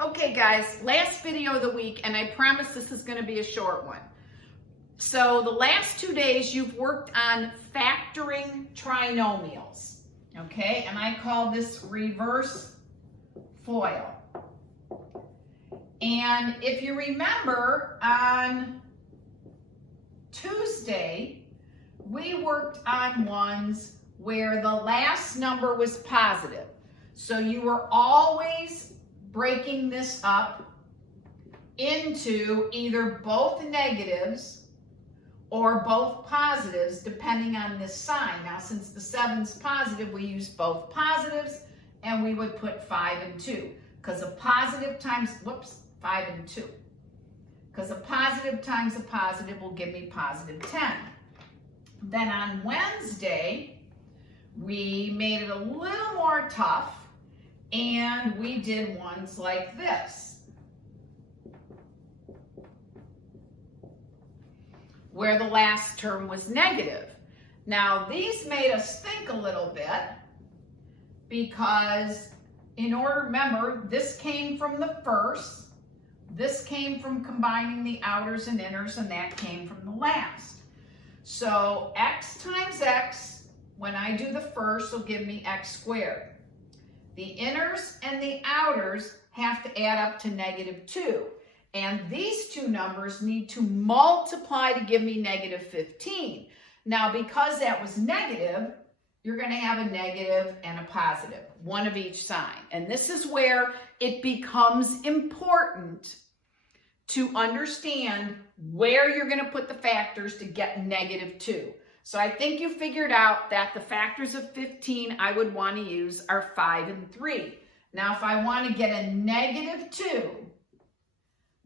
Okay guys, last video of the week, and I promise this is going to be a short one. So the last 2 days you've worked on factoring trinomials, okay? And I call this reverse FOIL. And if you remember, on Tuesday, we worked on ones where the last number was positive. So you were always breaking this up into either both negatives or both positives, depending on this sign. Now, since the 7's positive, we use both positives, and we would put 5 and 2, because a positive times, 5 and 2. Because a positive times a positive will give me positive 10. Then on Wednesday, we made it a little more tough, and we did ones like this, where the last term was negative. Now, these made us think a little bit, because in order, remember, this came from the first, this came from combining the outers and inners, and that came from the last. So x times x, when I do the first, will give me x squared. The inners and the outers have to add up to -2. And these two numbers need to multiply to give me -15. Now, because that was negative, you're going to have a negative and a positive, one of each sign. And this is where it becomes important to understand where you're going to put the factors to get -2. So I think you figured out that the factors of 15 I would want to use are 5 and 3. Now, if I want to get a -2,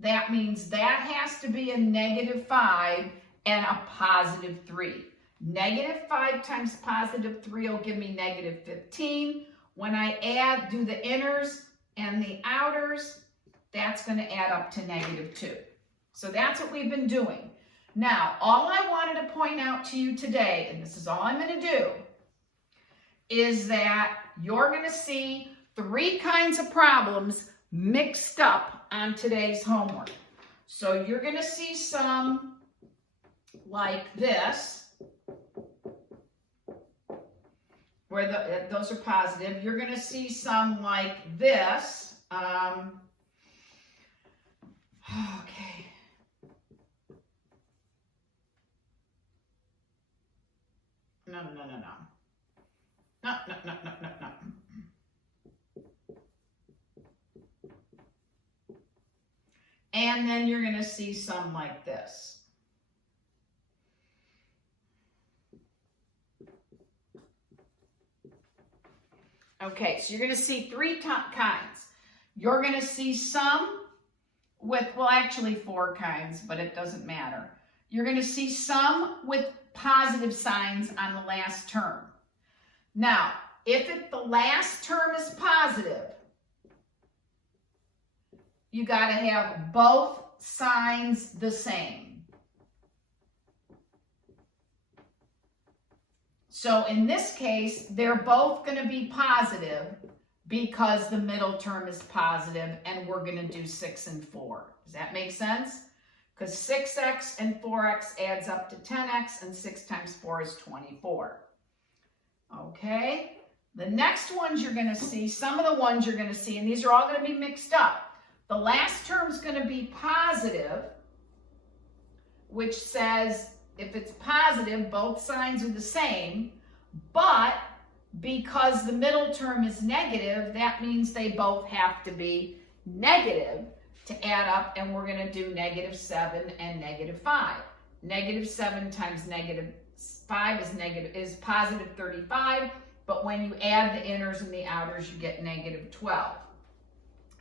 that means that has to be a -5 and a +3. -5 times +3 will give me -15. When I do the inners and the outers, that's going to add up to -2. So that's what we've been doing. Now, all I wanted to point out to you today, and this is all I'm going to do, is that you're going to see 3 kinds of problems mixed up on today's homework. So you're going to see some like this, where those are positive. You're going to see some like this. Okay. No. No. And then you're going to see some like this. Okay, so you're going to see 3 kinds. You're going to see some with, well, actually 4 kinds, but it doesn't matter. You're going to see some with positive signs on the last term. Now, if the last term is positive, you got to have both signs the same. So in this case, they're both going to be positive because the middle term is positive, and we're going to do 6 and 4. Does that make sense? Because 6x and 4x adds up to 10x, and 6 times 4 is 24. Okay? The next ones you're going to see, some of the ones you're going to see, and these are all going to be mixed up. The last term is going to be positive, which says if it's positive, both signs are the same, but because the middle term is negative, that means they both have to be negative to add up, and we're going to do -7 and -5. -7 times -5 is positive 35, but when you add the inners and the outers, you get -12.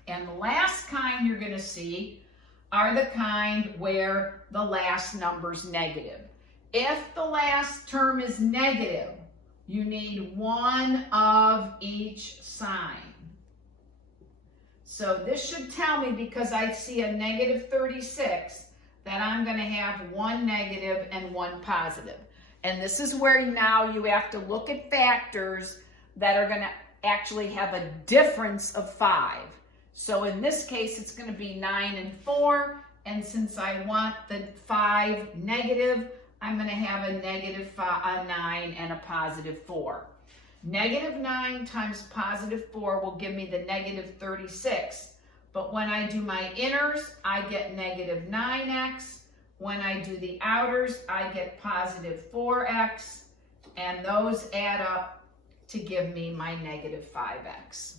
And the last kind you're going to see are the kind where the last number's negative. If the last term is negative, you need one of each sign. So this should tell me, because I see a -36, that I'm going to have one negative and one positive. And this is where now you have to look at factors that are going to actually have a difference of 5. So in this case, it's going to be 9 and 4. And since I want the 5 negative, I'm going to have a negative 9 and a positive 4. Negative 9 times positive 4 will give me the negative 36. But when I do my inners, I get negative 9x. When I do the outers, I get positive 4x. And those add up to give me my negative 5x.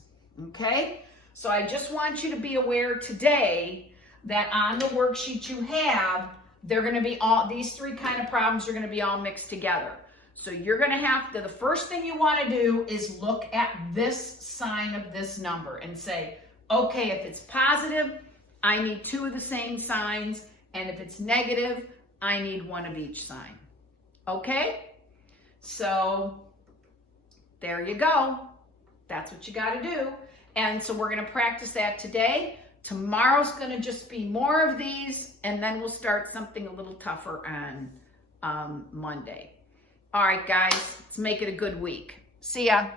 Okay? So I just want you to be aware today that on the worksheet you have, they're going to be all, these three kind of problems are going to be all mixed together. So you're going to have to, the first thing you want to do is look at this sign of this number and say, okay, if it's positive, I need 2 of the same signs. And if it's negative, I need 1 of each sign. Okay? So there you go. That's what you got to do. And so we're going to practice that today. Tomorrow's going to just be more of these, and then we'll start something a little tougher on Monday. All right, guys, let's make it a good week. See ya.